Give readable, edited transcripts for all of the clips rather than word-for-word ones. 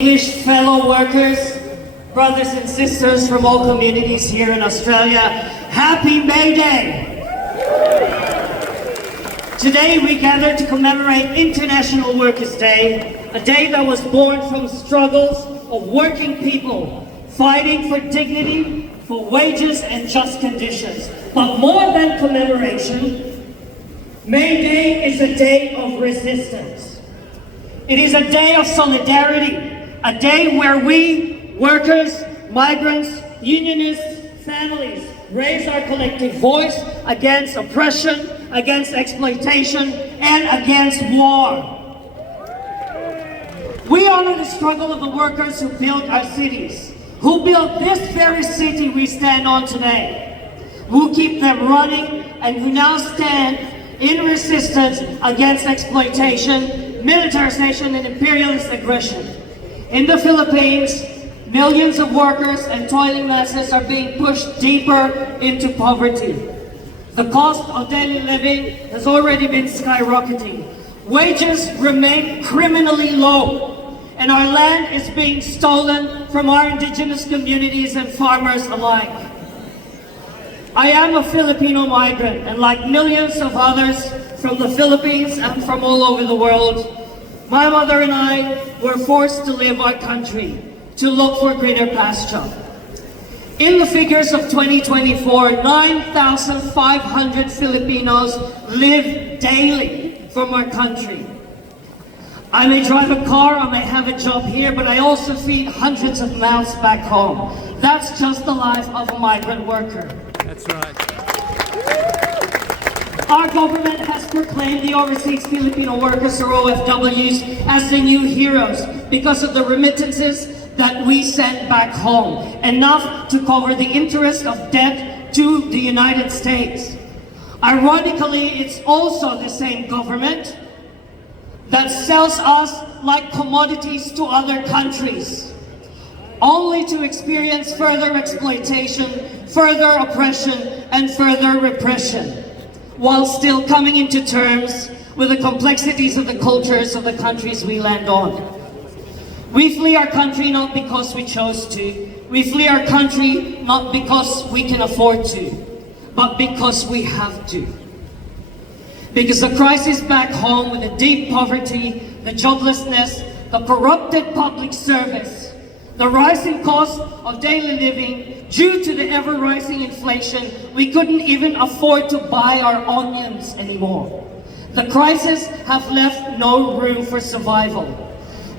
English fellow workers, brothers and sisters from all communities here in Australia, happy May Day! Today we gather to commemorate International Workers' Day, a day that was born from struggles of working people fighting for dignity, for wages and just conditions. But more than commemoration, May Day is a day of resistance. It is a day of solidarity. A day where we, workers, migrants, unionists, families, raise our collective voice against oppression, against exploitation, and against war. We honor the struggle of the workers who built our cities, who built this very city we stand on today, who keep them running, and who now stand in resistance against exploitation, militarization, and imperialist aggression. In the Philippines, millions of workers and toiling masses are being pushed deeper into poverty. The cost of daily living has already been skyrocketing. Wages remain criminally low, and our land is being stolen from our indigenous communities and farmers alike. I am a Filipino migrant, and like millions of others from the Philippines and from all over the world, my mother and I were forced to leave our country to look for greener pasture. In the figures of 2024, 9,500 Filipinos live daily from our country. I may drive a car, I may have a job here, but I also feed hundreds of mouths back home. That's just the life of a migrant worker. That's right. Our government has proclaimed the overseas Filipino workers, or OFWs, as the new heroes because of the remittances that we sent back home, enough to cover the interest of debt to the United States. Ironically, it's also the same government that sells us like commodities to other countries, only to experience further exploitation, further oppression, and further repression, while still coming into terms with the complexities of the cultures of the countries we land on. We flee our country not because we chose to. We flee our country not because we can afford to, but because we have to. Because the crisis back home with the deep poverty, the joblessness, the corrupted public service, the rising cost of daily living due to the ever-rising inflation, we couldn't even afford to buy our onions anymore. The crisis have left no room for survival.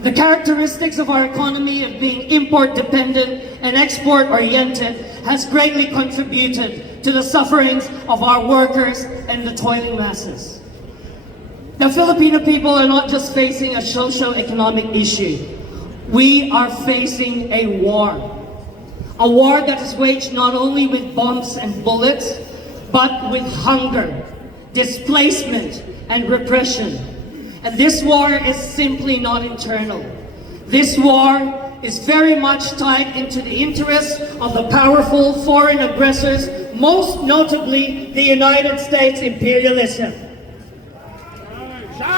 The characteristics of our economy of being import-dependent and export-oriented has greatly contributed to the sufferings of our workers and the toiling masses. The Filipino people are not just facing a socio-economic issue. We are facing a war that is waged not only with bombs and bullets, but with hunger, displacement, and repression. And this war is simply not internal. This war is very much tied into the interests of the powerful foreign aggressors, most notably the United States imperialism.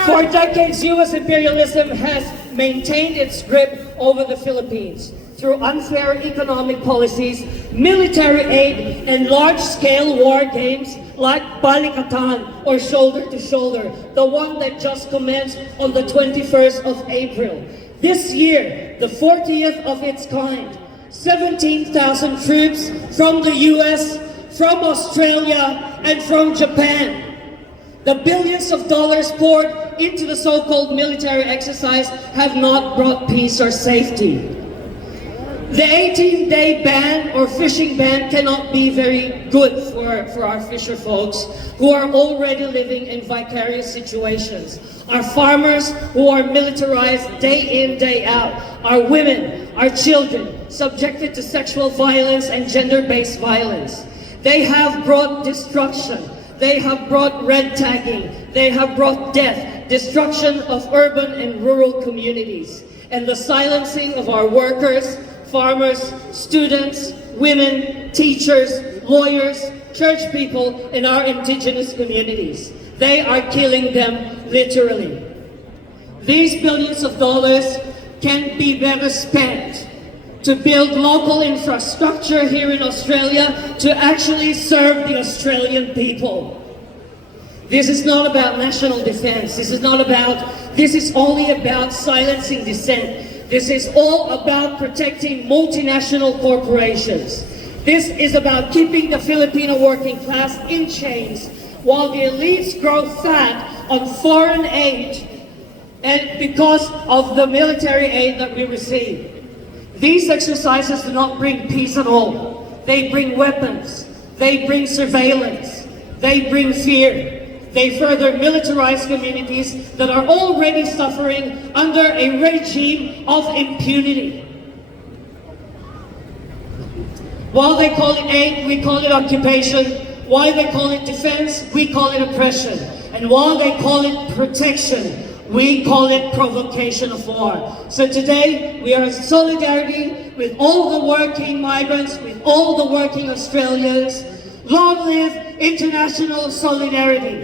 For decades, U.S. imperialism has maintained its grip over the Philippines through unfair economic policies, military aid, and large-scale war games like Balikatan, or Shoulder to Shoulder, the one that just commenced on the 21st of April. This year, the 40th of its kind, 17,000 troops from the US, from Australia, and from Japan. The billions of dollars poured into the so-called military exercise have not brought peace or safety. The 18-day ban or fishing ban cannot be very good for our fisher folks who are already living in vicarious situations. Our farmers who are militarized day in, day out. Our women, our children, subjected to sexual violence and gender-based violence. They have brought destruction. They have brought red tagging. They have brought death, destruction of urban and rural communities, and the silencing of our workers, farmers, students, women, teachers, lawyers, church people in our indigenous communities. They are killing them literally. These billions of dollars can be better spent to build local infrastructure here in Australia to actually serve the Australian people. This is not about national defense. This is only about silencing dissent. This is all about protecting multinational corporations. This is about keeping the Filipino working class in chains while the elites grow fat on foreign aid and because of the military aid that we receive. These exercises do not bring peace at all. They bring weapons. They bring surveillance. They bring fear. They further militarize communities that are already suffering under a regime of impunity. While they call it aid, we call it occupation. While they call it defense, we call it oppression. And while they call it protection, we call it provocation of war. So today, we are in solidarity with all the working migrants, with all the working Australians. Long live international solidarity.